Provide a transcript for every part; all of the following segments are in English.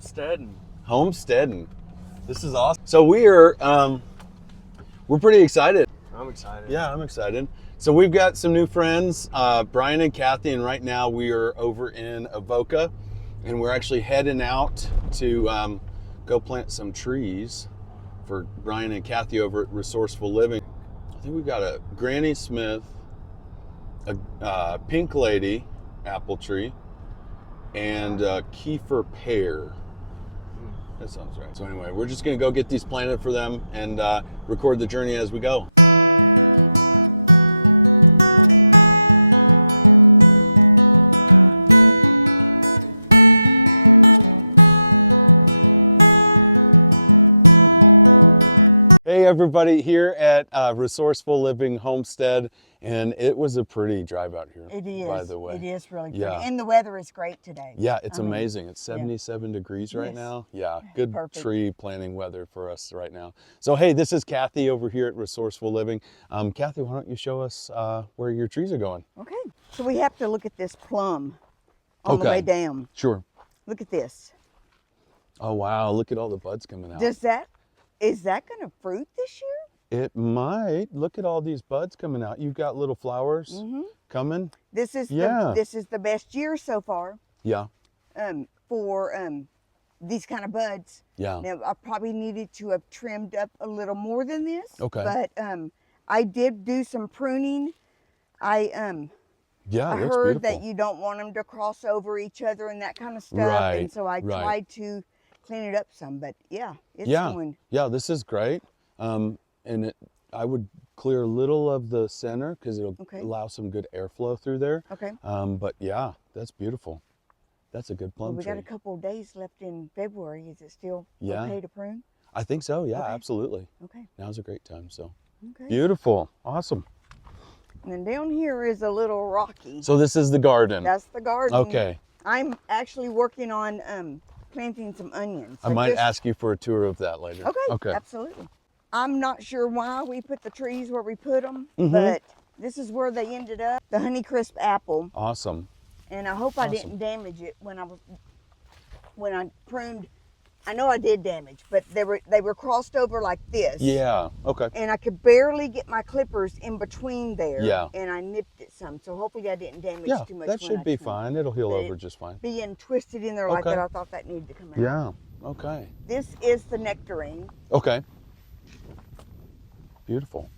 Homesteading. Homesteading. This is awesome. So we're pretty excited. I'm excited. Yeah, I'm excited. So we've got some new friends, Brian and Kathy, and right now we are over in Avoca, and we're actually heading out to go plant some trees for Brian and Kathy over at Resourceful Living. I think we've got a Granny Smith, a Pink Lady apple tree, and a Kiefer pear. That sounds right. So anyway, we're just gonna go get these planted for them and record the journey as we go. Hey everybody, here at Resourceful Living Homestead, and it was a pretty drive out here. It is. By the way. It is really pretty. Yeah. And the weather is great today. Yeah, it's amazing. It's 77 degrees right Yes. now. Yeah, good Perfect. tree planting weather for us right now. So hey, this is Kathy over here at Resourceful Living. Kathy, why don't you show us where your trees are going? Okay. So we have to look at this plum on the way down. Sure. Look at this. Oh wow, look at all the buds coming out. Is that going to fruit this year? It might. Look at all these buds coming out. You've got little flowers coming. This is the best year so far. Yeah. For these kind of buds. Yeah. Now I probably needed to have trimmed up a little more than this. Okay. But I did do some pruning. I heard heard that you don't want them to cross over each other and that kind of stuff. Right, And so I tried to clean it up some, but yeah, it's going. Yeah, this is great. And I would clear a little of the center because it'll allow some good airflow through there. Okay. But yeah, that's beautiful. That's a good plum We tree. got a couple of days left in February. Is it still okay to prune? I think so, yeah, Okay. absolutely. Okay. Now's a great time, so. Okay. Beautiful, awesome. And then down here is a little rocky. So this is the garden. That's the garden. Okay. I'm actually working on planting some onions. I might ask you for a tour of that later. Okay. Absolutely. I'm not sure why we put the trees where we put them, but this is where they ended up. The Honeycrisp apple. Awesome. And I hope I didn't damage it when I pruned. I know I did damage, but they were crossed over like this. Yeah, okay. And I could barely get my clippers in between there. Yeah. And I nipped it some, so hopefully I didn't damage too much. That should be trimmed. fine. It'll heal But over just fine. Being twisted in there like that, I thought that needed to come out. Yeah, okay. This is the nectarine. Okay. Beautiful.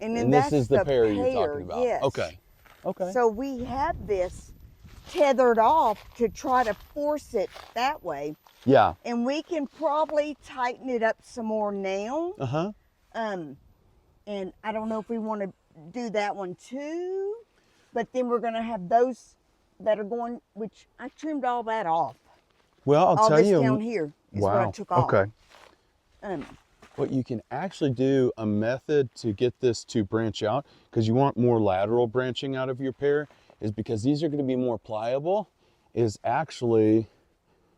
And then this that's is the pear you're talking about. Yes. Okay. Okay. So we have this tethered off to try to force it that way. Yeah. And we can probably tighten it up some more now. Uh-huh. And I don't know if we want to do that one too, but then we're going to have those that are going, which I trimmed all that off. Well, I'll tell you. All this down here is what I took off. Okay. Um, What you can actually do, a method to get this to branch out, because you want more lateral branching out of your pear, is because these are going to be more pliable, is actually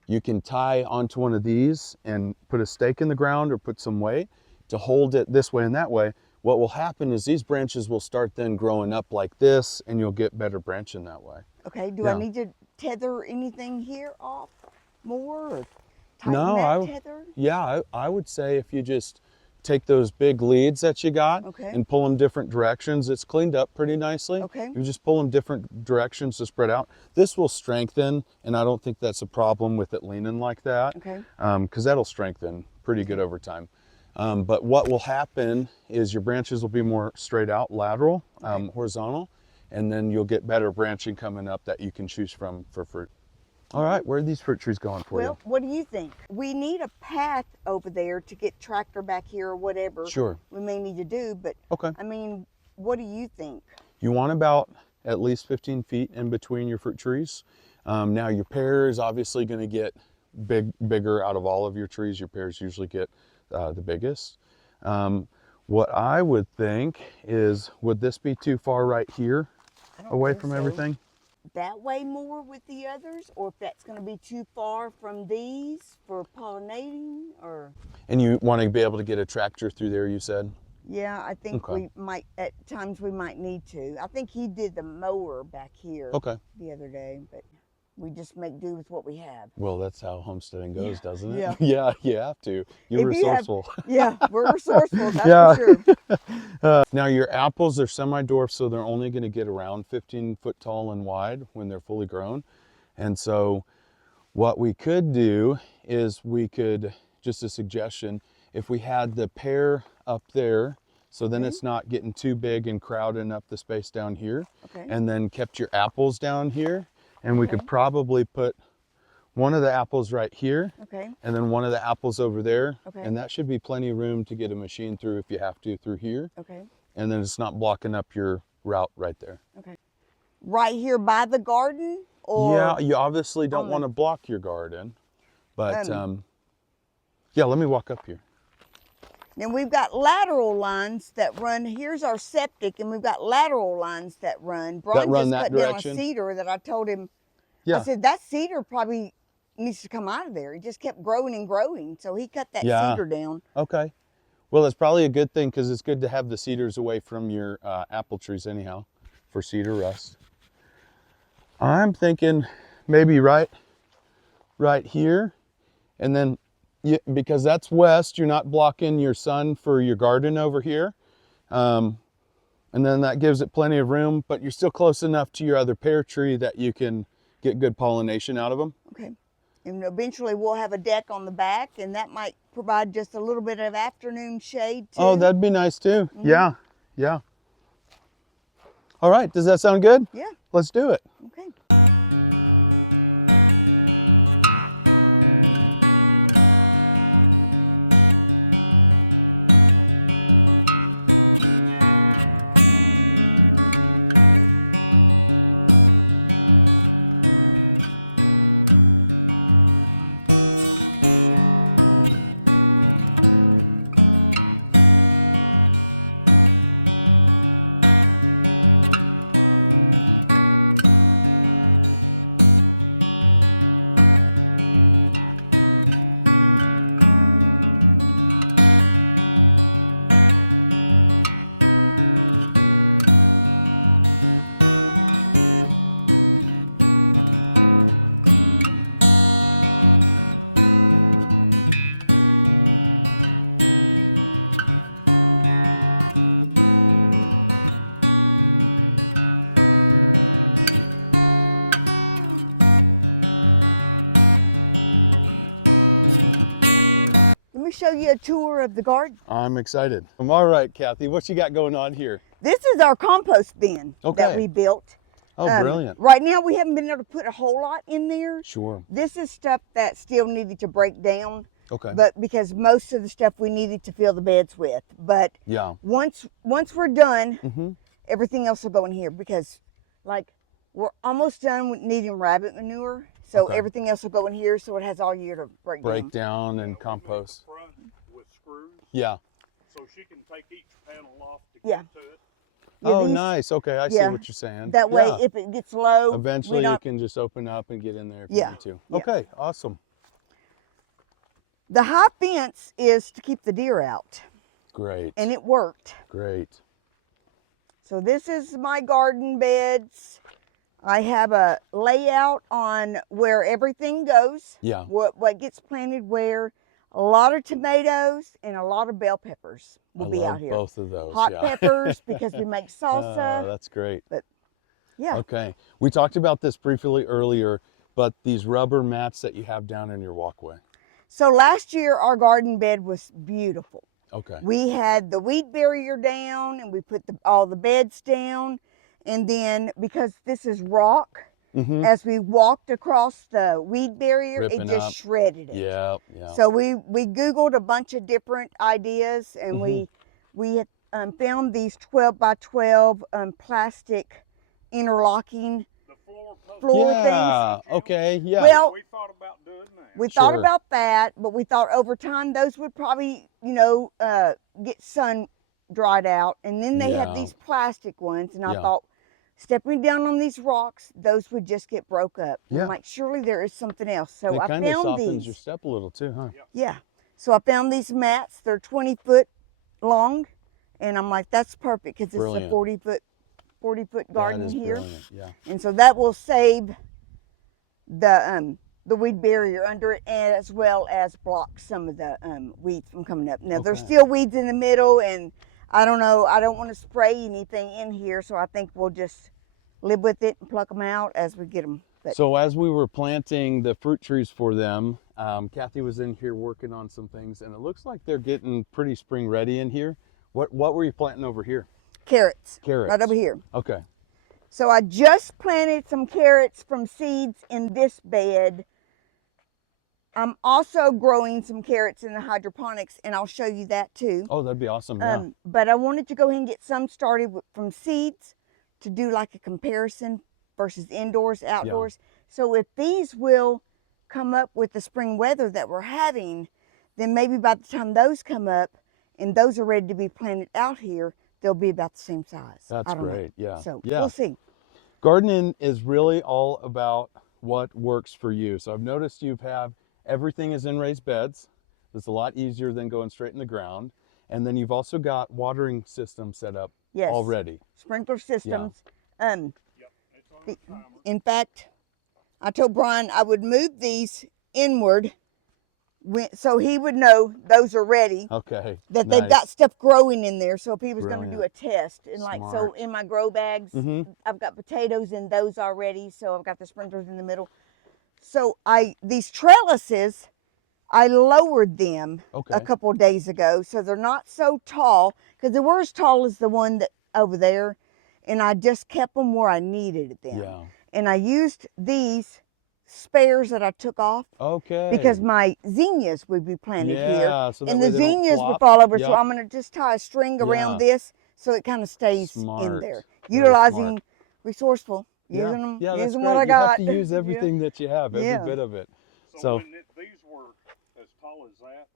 you can tie onto one of these and put a stake in the ground or put some weight to hold it this way and that way. What will happen is these branches will start then growing up like this, and you'll get better branching that way. okay, do I need to tether anything here off more? Or tighten No, that tether? Yeah, I would say if you just take those big leads that you got and pull them different directions, it's cleaned up pretty nicely. Okay. You just pull them different directions to spread out. This will strengthen, and I don't think that's a problem with it leaning like that. Okay. Because that'll strengthen pretty good over time. But what will happen is your branches will be more straight out, lateral, horizontal, and then you'll get better branching coming up that you can choose from for fruit. All right, where are these fruit trees going for you? Well, what do you think? We need a path over there to get tractor back here or whatever. Sure. We may need to do, but I mean, what do you think? You want about at least 15 feet in between your fruit trees. Now your pear is obviously going to get bigger out of all of your trees. Your pears usually get the biggest. What I would think is, would this be too far right here away from everything? That way more with the others, or if that's going to be too far from these for pollinating, or? And you want to be able to get a tractor through there, you said? Yeah, I think we might, at times we might need to. I think he did the mower back here the other day, but. we just make do with what we have. Well, that's how homesteading goes, doesn't it? Yeah. Yeah, you have to. You're If you have- resourceful. Yeah, we're resourceful, that's Yeah. for sure. Now your apples are semi-dwarf, so they're only going to get around 15 foot tall and wide when they're fully grown. And so what we could do is we could, just a suggestion, if we had the pear up there, so then it's not getting too big and crowding up the space down here, Okay. and then kept your apples down here, and we could probably put one of the apples right here, Okay. and then one of the apples over there, Okay. and that should be plenty of room to get a machine through if you have to through here, Okay. and then it's not blocking up your route right there. Okay. Right here by the garden, or Yeah, you obviously don't on want the- to block your garden, but Um, yeah, let me walk up here. then we've got lateral lines that run. Here's our septic, and we've got lateral lines that run. Brian run just that cut direction? down a cedar that I told him. Yeah. I said that cedar probably needs to come out of there. It just kept growing and growing, so he cut that Yeah. cedar down. Okay. Well, it's probably a good thing because it's good to have the cedars away from your apple trees anyhow for cedar rust. I'm thinking maybe right here, and then because that's west, you're not blocking your sun for your garden over here. And then that gives it plenty of room, but you're still close enough to your other pear tree that you can get good pollination out of them. Okay. And eventually we'll have a deck on the back, and that might provide just a little bit of afternoon shade too. Oh, that'd be nice too. Yeah, yeah. All right, does that sound good? Yeah. Let's do it. Okay. Let me show you a tour of the garden. I'm excited. All right, Kathy, what you got going on here? This is our compost bin Okay. that we built. Oh, brilliant. Right now we haven't been able to put a whole lot in there. Sure. This is stuff that still needed to break down, Okay. but because most of the stuff we needed to fill the beds with. But Yeah. once we're done, Mm-hmm. everything else will go in here because like we're almost done with needing rabbit manure. So Okay. everything else will go in here so it has all year to break down. Break down and compost. Front with screws, Yeah. so she can take each panel off to Yeah. get to it. Yeah, Oh, these- nice. Okay, I see yeah. what you're saying. That way, Yeah. if it gets low, Eventually we you don't, can just open up and get in there if Yeah. you need to. Yeah. Okay, awesome. the high fence is to keep the deer out, Great. and it worked. Great. So this is my garden beds. I have a layout on where everything goes, Yeah. what gets planted where. A lot of tomatoes and a lot of bell peppers will I be love out here. both of those. Hot yeah. peppers because we make salsa. That's great. Yeah. Okay. We talked about this briefly earlier, but these rubber mats that you have down in your walkway. So last year our garden bed was beautiful. Okay. We had the weed barrier down and we put all the beds down. And then because this is rock, Mm-hmm. as we walked across the weed barrier, Ripping it just up. shredded it. Yeah. Yeah. So we Googled a bunch of different ideas, and Mm-hmm. we had found these 12 by 12 plastic interlocking The floor post. floor yeah. things. Okay. Yeah. Well, We thought about doing that. we thought Sure. about that, but we thought over time those would probably, get sun dried out, and then they Yeah. have these plastic ones, and I Yeah. thought, stepping down on these rocks, those would just get broke up. And Yeah. I'm like, surely there is something else. So it I kind of found softens these. your step a little too, huh? Yeah. So I found these mats. They're 20 foot long, and I'm like, that's perfect because it's Brilliant. a 40 foot garden that is here. brilliant. Yeah. And so that will save the weed barrier under it, as well as block some of the weeds from coming up. Now there's Okay. still weeds in the middle, and I don't know. I don't want to spray anything in here, so I think we'll just live with it and pluck them out as we get them. But So as we were planting the fruit trees for them, Kathy was in here working on some things, and it looks like they're getting pretty spring ready in here. What were you planting over here? carrots, Carrots. right over here. Okay. So I just planted some carrots from seeds in this bed. I'm also growing some carrots in the hydroponics, and I'll show you that too. Oh, that'd be awesome. Yeah. But I wanted to go ahead and get some started from seeds to do like a comparison versus indoors, outdoors. So if these will come up with the spring weather that we're having, then maybe by the time those come up and those are ready to be planted out here, they'll be about the same size. That's I don't know. great. Yeah. So yeah. we'll see. Gardening is really all about what works for you. So I've noticed you have everything is in raised beds. It's a lot easier than going straight in the ground. And then you've also got watering systems set up Yes. already. Sprinkler systems. Yep, it's on the timer. In fact, I told Brian I would move these inward so he would know those are ready, Okay. that nice. they've got stuff growing in there. So if he was going to do a Brilliant. test, and like, so Smart. in my grow bags, Mhm. I've got potatoes in those already. So I've got the sprinklers in the middle. So these trellises, I lowered them Okay. a couple of days ago. So they're not so tall, because they were as tall as the one that over there. And I just kept them where I needed them. Yeah. And I used these spares that I took off, Okay. because my zinnias would be planted here. Yeah, so that And way the they don't zinnias would flop. fall over. So Yep. I'm going to just tie a string around Yeah. this so it kind of stays in Smart. there. Very Utilizing smart. resourceful, Yeah. using them, Yeah, that's using great. what I You got. have to use Yeah. everything that you have, every Yeah. bit of it. So, So- when these were as tall as that,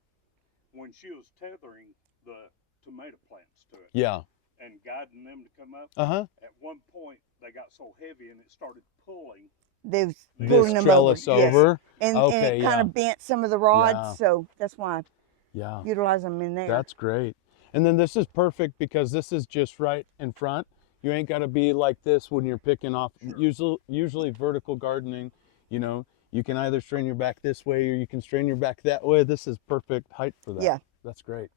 when she was tethering the tomato plants to it Yeah. and guiding them to come up, Uh-huh. at one point they got so heavy and it started pulling. They was This pulling them trellis over. Yes. over. And Okay, it kind yeah. of bent some of the rods. Yeah. So that's why I Yeah. utilize them in there. That's great. And then this is perfect because this is just right in front. You ain't got to be like this when you're picking off. Usually vertical gardening, you can either strain your back this way or you can strain your back that way. This is perfect height for that. Yeah. That's great.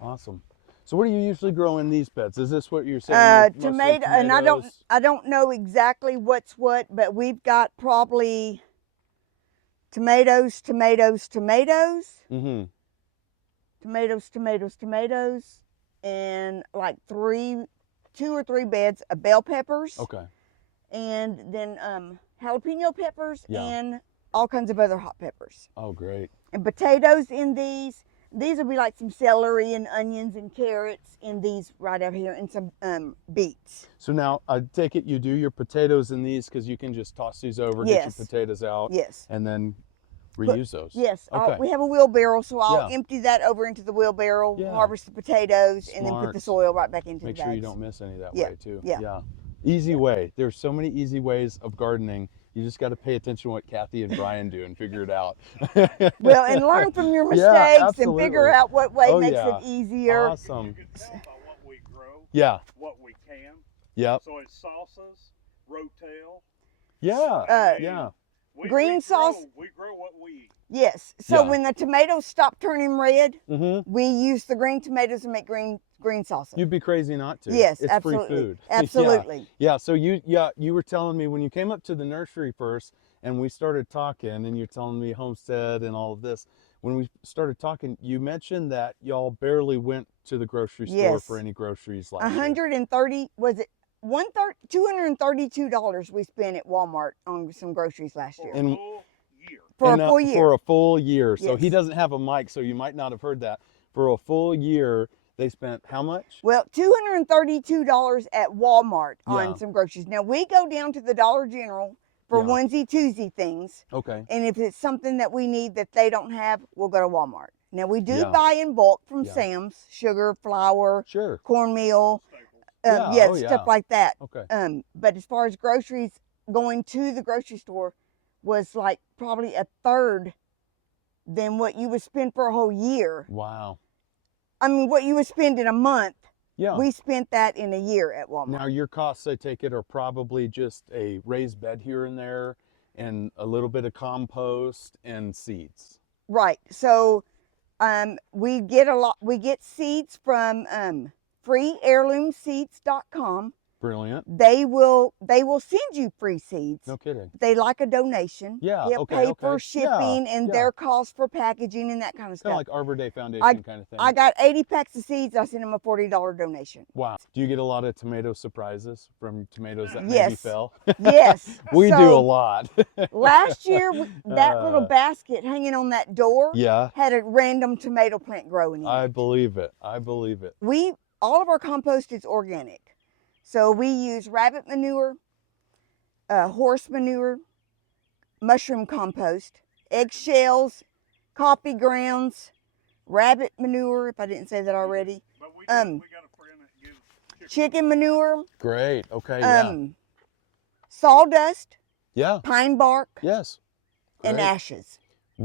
Awesome. So what do you usually grow in these beds? Is this what you're saying? Mostly Tomato, and tomatoes? I don't know exactly what's what, but we've got probably tomatoes, Mm-hmm. tomatoes, and like 2 or 3 beds of bell peppers, Okay. and then jalapeno peppers, Yeah. and all kinds of other hot peppers. Oh, great. And potatoes in these. These will be like some celery and onions and carrots in these right out here, and some beets. So now I take it you do your potatoes in these because you can just toss these over, get your Yes. potatoes out, Yes. and then reuse those. Yes, Okay. we have a wheelbarrow, so I'll Yeah. empty that over into the wheelbarrow, Yeah. harvest the potatoes, and then put Smart. the soil right back into Make the sure you bags. don't miss any that Yeah, way too. yeah. Easy way. There's so many easy ways of gardening. You just got to pay attention to what Kathy and Brian do and figure it out. Well, and learn from your Yeah, mistakes and figure absolutely. out what way Oh, makes yeah. it easier. You Awesome. can tell by what we grow, Yeah. what we can. Yep. So it's salsas, rotel. Yeah. Uh, Yeah. Green sauce. We grow what we eat. Yes. So Yeah. when the tomatoes stop turning red, Mm-hmm. we use the green tomatoes and make green salsa. You'd be crazy not to. Yes, it's absolutely. free food. Absolutely. Yeah. So you were telling me when you came up to the nursery first and we started talking and you're telling me homestead and all of this. When we started talking, you mentioned that y'all barely went to the grocery store Yes. for any groceries last year. 130 was it? $232 we spent at Walmart on some groceries last For year. a And- full year. For And, a full year. For a full year. So he Yes. doesn't have a mic, so you might not have heard that. For a full year, they spent how much? Well, $232 at Walmart Yeah. on some groceries. Now we go down to the Dollar General for Yeah. onesie twosie things, Okay. and if it's something that we need that they don't have, we'll go to Walmart. Now we do Yeah. buy in bulk from Yeah. Sam's, sugar, flour, Sure. cornmeal, Staples. Yeah, oh, stuff yeah. like that. Okay. But as far as groceries, going to the grocery store was like probably a third than what you would spend for a whole year. Wow. I mean, what you would spend in a month, Yeah. we spent that in a year at Walmart. Now your costs, I take it, are probably just a raised bed here and there and a little bit of compost and seeds. Right. So we get seeds from freeheirloomseeds.com. Brilliant. They will send you free seeds. No kidding. They like a donation. Yeah, They'll okay, pay for okay. shipping Yeah, and yeah. their cost for packaging and that kind of Kind stuff. of like Arbor Day Foundation kind of thing. I got 80 packs of seeds. I sent them a $40 donation. Wow. Do you get a lot of tomato surprises from tomatoes that maybe Yes. fell? Yes. We do So, a lot. Last year, that little basket hanging on that door Yeah, had a random tomato plant growing in I it. believe it. I believe it. All of our compost is organic. So we use rabbit manure, horse manure, mushroom compost, eggshells, coffee grounds, rabbit manure, if I didn't say that already. But we got a friend that gives Chicken manure, Great. Okay. Yeah. sawdust, Yeah. pine bark, Yes. and Great. ashes.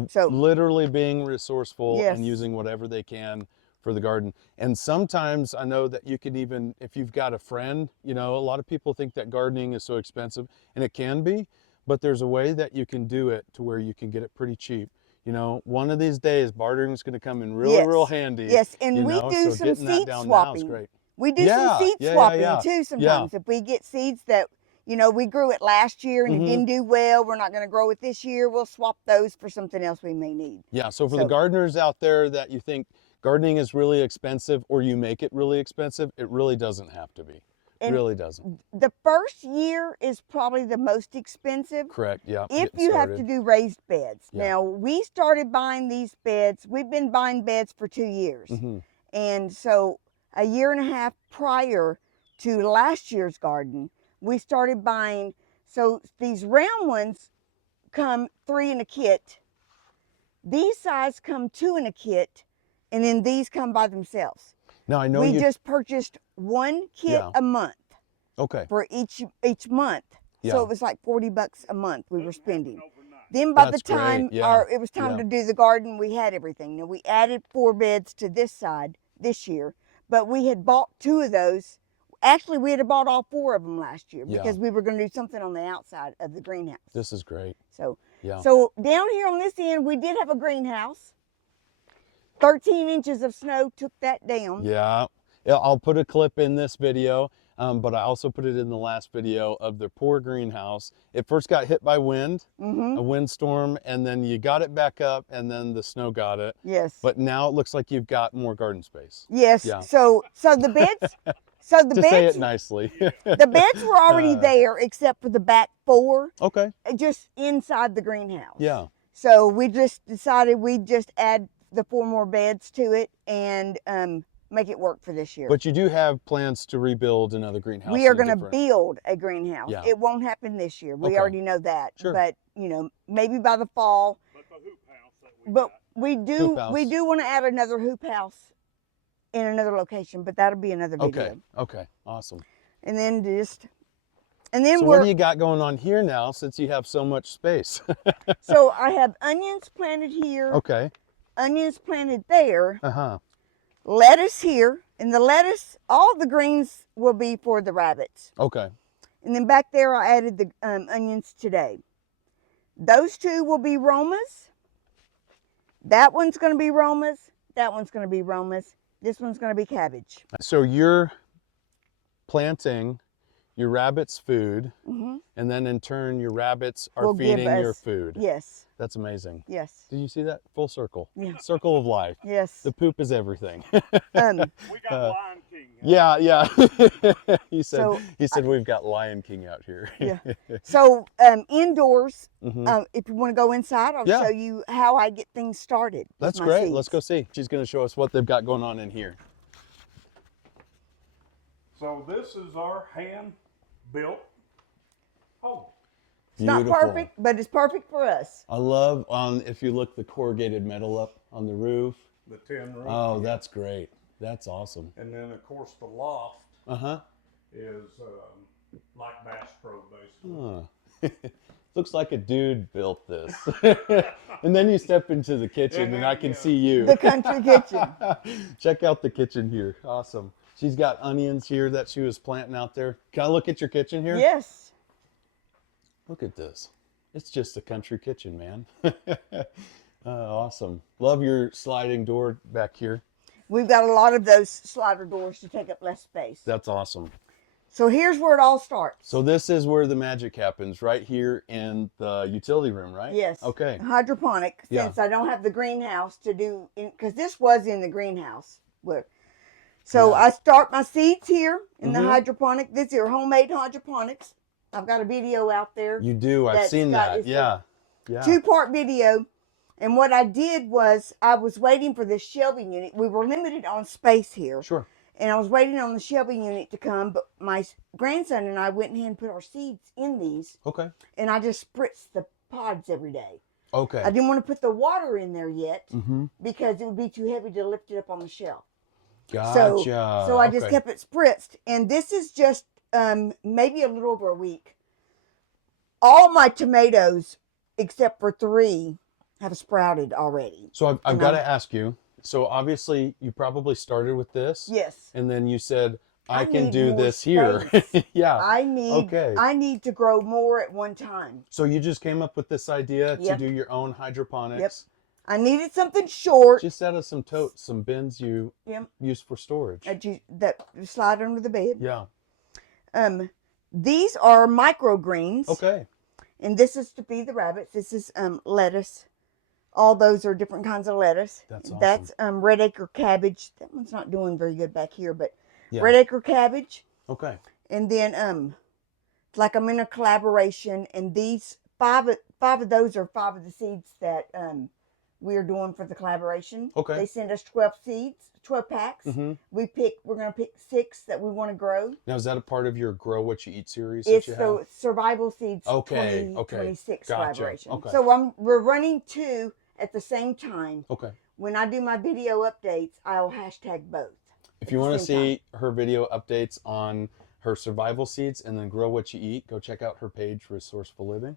So Literally being resourceful Yes. and using whatever they can for the garden. And sometimes I know that you can even, if you've got a friend, you know, a lot of people think that gardening is so expensive, and it can be, but there's a way that you can do it to where you can get it pretty cheap. You know, one of these days bartering is going to come in real handy. Yes, and you we know, do so some getting that seed down now is swapping. great. We do Yeah, some seed yeah, swapping yeah. too sometimes. If we get seeds that, you know, we grew it last year and Mhm. it didn't do well, we're not going to grow it this year, we'll swap those for something else we may need. Yeah, so for the gardeners out there that you think gardening is really expensive or you make it really expensive, it really doesn't have to be. It really doesn't. The first year is probably the most expensive. Correct, yeah. If getting you have to started. do raised beds. Yeah. Now, we started buying these beds, we've been buying beds for 2 years. Mhm. And so a year and a half prior to last year's garden, we started buying, so these round ones come 3 in a kit. These size come 2 in a kit, and then these come by themselves. Now I know We you just purchased 1 kit Yeah. a month Okay. for each month. Yeah. So it was like $40 a month we were spending. overnight. Then by That's the time great, yeah, it was time yeah. to do the garden, we had everything. Now we added 4 beds to this side this year, but we had bought 2 of those. Actually, we had bought all 4 of them last year Yeah. because we were going to do something on the outside of the greenhouse. This is great. So, Yeah. so down here on this end, we did have a greenhouse. 13 inches of snow took that down. Yeah. I'll put a clip in this video, but I also put it in the last video of the poor greenhouse. It first got hit by wind, Mm-hmm. a windstorm, and then you got it back up, and then the snow got it. Yes. But now it looks like you've got more garden space. Yes. Yeah. So the beds, To say it nicely. the beds were already there except for the back 4, Okay. just inside the greenhouse. Yeah. So we just decided we'd just add the 4 more beds to it and make it work for this year. But you do have plans to rebuild another greenhouse. We are in a going to different- build a greenhouse. Yeah. It won't happen this year. We Okay. already know that. Sure. But, you know, maybe by the fall. But the hoop house that we But got, we Hoop house. do want to add another hoop house in another location, but that'll be another video. Okay. Okay. Awesome. And then So what do you got going on here now since you have so much space? so I have onions planted here, Okay. onions planted there, Uh-huh. lettuce here, and the lettuce, all the greens will be for the rabbits. Okay. And then back there I added the onions today. Those 2 will be Romas. That one's going to be Romas. That one's going to be Romas. This one's going to be cabbage. So you're planting your rabbits' food, Mm-hmm. and then in turn your rabbits are Will give feeding your us- food. Yes, That's amazing. yes, Did you see that? Full circle. Yeah. Circle of life. yes. The poop is everything. we got Uh, Lion King. Yeah, yeah. he said So, we've got Lion King out here. Yeah. So indoors, Mhm. if you want to go inside, I'll Yeah. show you how I get things started. with That's my great. seeds. Let's go see. She's going to show us what they've got going on in here. So this is our hand-built home. It's not Beautiful. perfect, but it's perfect for us. I love if you look the corrugated metal up on the roof. The tin roof. Oh, that's great. That's awesome. And then of course the loft Uh-huh. is like Bass Pro basically. Huh. Looks like a dude built this. And then you step into the kitchen And and then, I can yeah. see you. The country kitchen. Check out the kitchen here. Awesome. She's got onions here that she was planting out there. Can I look at your kitchen here? Yes. Look at this. It's just a country kitchen, man. Awesome. Love your sliding door back here. We've got a lot of those slider doors to take up less space. That's awesome. So here's where it all starts. So this is where the magic happens, right here in the utility room, right? Yes. Okay. Hydroponic, Yeah. since I don't have the greenhouse to do, because this was in the greenhouse. So Yeah. I start my seeds here in the Mhm. hydroponic. This is homemade hydroponics. I've got a video out there. You do. I've That's seen got- that. it's a Yeah. Yeah. 2-part video. And what I did was I was waiting for this shelving unit. We were limited on space here. Sure. And I was waiting on the shelving unit to come, but my grandson and I went ahead and put our seeds in these, Okay. and I just spritzed the pods every day. Okay. I didn't want to put the water in there yet Mm-hmm. because it would be too heavy to lift it up on the shelf. Gotcha. So I just Okay. kept it spritzed, and this is just maybe a little over a week. All my tomatoes, except for 3, have sprouted already. So I've and got I'm- to ask you. So obviously you probably started with this. Yes. And then you said, I I can need do more this here. space. Yeah. I need to grow more at one time. So you just came up with this idea to Yep. do your own hydroponics. I needed something short. Just out of some totes, some bins you Yep. use for storage. that you slide under the bed. Yeah. These are microgreens. Okay. And this is to feed the rabbits. This is lettuce. All those are different kinds of lettuce. That's awesome. That's red acre cabbage. That one's not doing very good back here, but Yeah. red acre cabbage. Okay. And then it's like I'm in a collaboration, and these five of those are 5 of the seeds that we're doing for the collaboration. Okay. They send us 12 seeds, 12 packs. Mm-hmm. We're gonna pick 6 that we want to grow. Now, is that a part of your Grow What You Eat series It's that you the have? Survival Seeds Okay, okay. 2026 Gotcha. collaboration. Okay. So we're running 2 at the same time. Okay. When I do my video updates, I'll hashtag both. If you want to see her video updates on her survival seeds and then Grow What You Eat, go check out her page, Resourceful Living.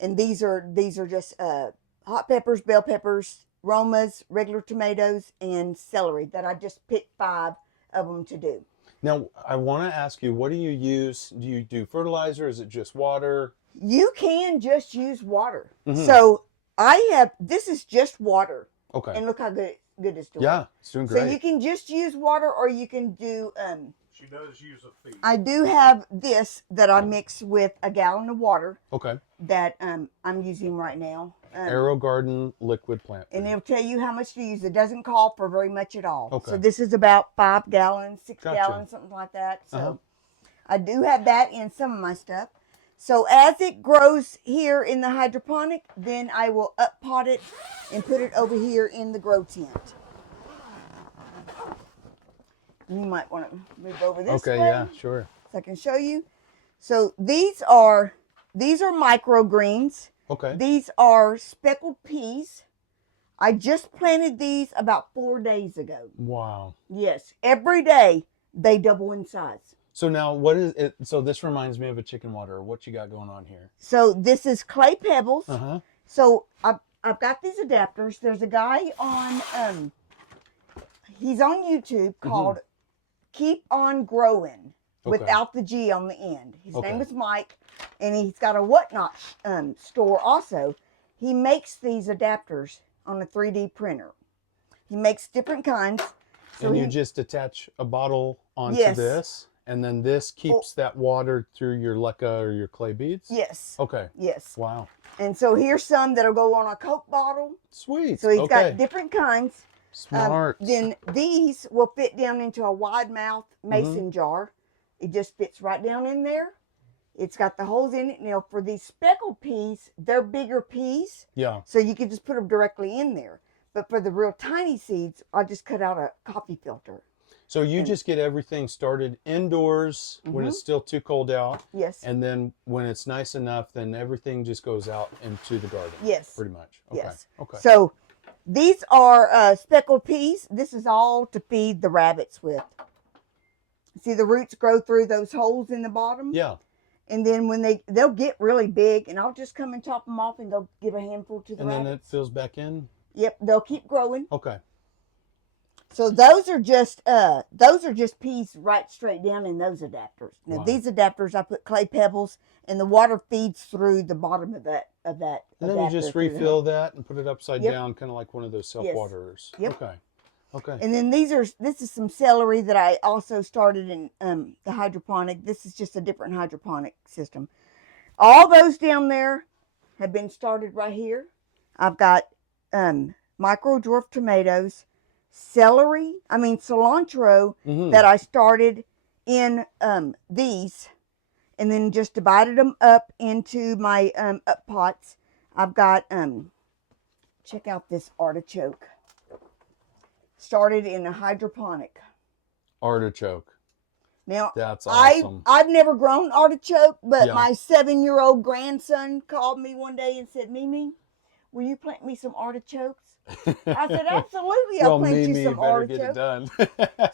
And these are just hot peppers, bell peppers, Romas, regular tomatoes, and celery that I just picked 5 of them to do. Now, I want to ask you, what do you use? Do you do fertilizer? Is it just water? You can just use water. Mhm. So this is just water. Okay. And look how good it's doing. Yeah, it's doing So great. you can just use water, or you can do She does use a feed. I do have this that I mix with a gallon of water Okay. that I'm using right now. Arrow Garden liquid plant And food. it'll tell you how much to use. It doesn't call for very much at all. Okay. So this is about 5 gallons, 6 Gotcha. gallons, something like that. So Uh-huh. I do have that in some of my stuff. So as it grows here in the hydroponic, then I will up pot it and put it over here in the grow tent. You might want to move over this Okay, way. yeah, sure. So I can show you. So these are microgreens. Okay. These are speckled peas. I just planted these about 4 days ago. Wow. Yes, every day they double in size. So now what is it? So this reminds me of a chicken water. What you got going on here? So this is clay pebbles. Uh-huh. So I've got these adapters. There's a guy on he's on YouTube called Keep On Growing without the G on the end. His name is Mike, and he's got a Whatnot store also. He makes these adapters on a 3D printer. He makes different kinds. So and you he- just attach a bottle onto Yes. this, and then this keeps that water through your leca or your clay beads? Yes. Okay. Yes. Wow. And so here's some that'll go on a Coke bottle. Sweet. So he's okay. got different kinds. Smart. Then these will fit down into a wide mouth mason Mm-hmm. jar. It just fits right down in there. It's got the holes in it. Now for these speckled peas, they're bigger peas, Yeah. so you can just put them directly in there. But for the real tiny seeds, I just cut out a coffee filter. So you just get everything started indoors when it's still too cold out. Yes. And then when it's nice enough, then everything just goes out into the garden. Yes. Pretty much. Okay. Yes. Okay. So these are speckled peas. This is all to feed the rabbits with. See the roots grow through those holes in the bottom? Yeah. And then when they'll get really big, and I'll just come and top them off, and they'll give a handful to the And then it rabbits. fills back in. Yep, they'll keep growing. Okay. So those are just peas right straight down in those adapters. Now Wow. these adapters, I put clay pebbles, and the water feeds through the bottom of that And then you adapter just through the refill that and put it upside Yep. down, kind of like one of those Yes. self-waterers. Yep. Okay. Okay. And then this is some celery that I also started in the hydroponic. This is just a different hydroponic system. All those down there have been started right here. I've got micro dwarf tomatoes, cilantro Mm-hmm. that I started in these, and then just divided them up into my up pots. I've got check out this artichoke. Started in a hydroponic. Artichoke. Now, That's awesome. I've never grown artichoke, but Yeah. my 7-year-old grandson called me one day and said, Mimi, will you plant me some artichokes? I said, absolutely, I'll plant you some better artichokes. get it done.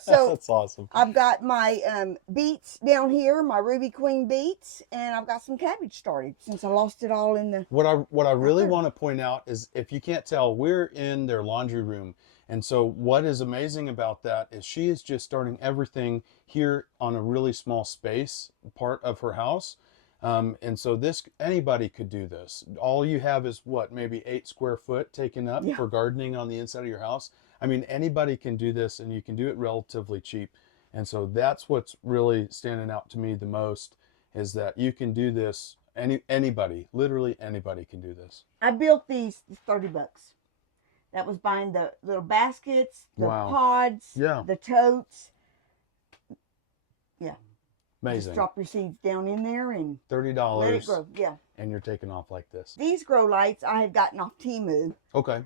So, that's awesome. I've got my beets down here, my Ruby Queen beets, and I've got some cabbage started since I lost it all in the... What I really want to point out is, if you can't tell, we're in their laundry room. And so what is amazing about that is she is just starting everything here on a really small space, part of her house. And so anybody could do this. All you have is what, maybe 8 square foot taken up Yeah. for gardening on the inside of your house. I mean, anybody can do this, and you can do it relatively cheap. And so that's what's really standing out to me the most, is that you can do this. Anybody, literally anybody can do this. I built these $30. That was buying the little baskets, the Wow. pods, Yeah. the totes. Yeah. Amazing. Just drop your seeds down in there and $30. let it grow. Yeah. And you're taking off like this. These grow lights I had gotten off Temu. Okay.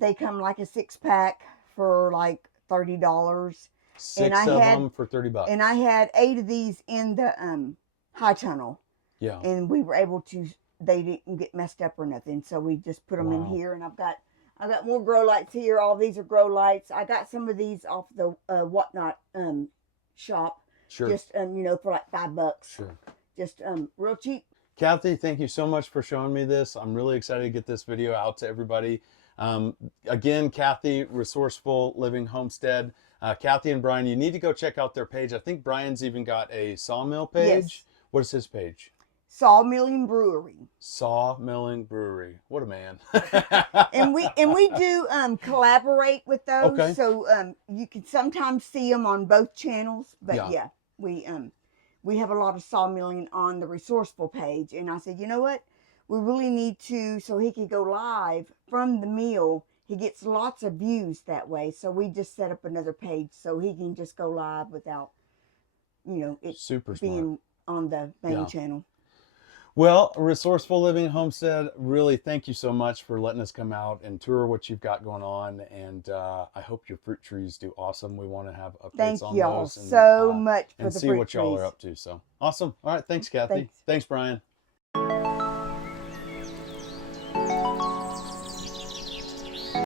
They come like a 6-pack for like $30. 6 I of had- them for $30. And I had 8 of these in the high tunnel. Yeah. And we were able to, they didn't get messed up or nothing. So we just put them in Wow. here, and I've got more grow lights here. All these are grow lights. I got some of these off the Whatnot shop. Sure. Just for like $5. Sure. Just real cheap. Kathy, thank you so much for showing me this. I'm really excited to get this video out to everybody. Again, Kathy, Resourceful Living Homestead. Kathy and Brian, you need to go check out their page. I think Brian's even got a sawmill page. Yes. What is his page? Sawmilling Brewery. Sawmilling Brewery. What a man. And we do collaborate with those. Okay. So you can sometimes see them on both channels. But Yeah. we have a lot of sawmilling on the Resourceful page. And I said, you know what? We really need to, so he can go live from the mill. He gets lots of views that way. So we just set up another page so he can just go live without, it Super smart. being on the main Yeah. channel. Well, Resourceful Living Homestead, really thank you so much for letting us come out and tour what you've got going on. And I hope your fruit trees do awesome. We want to have updates Thank on y'all those. And, so much for and the see fruit what y'all trees. are up to. So awesome. All right. Thanks, Kathy. Thanks. Thanks, Brian.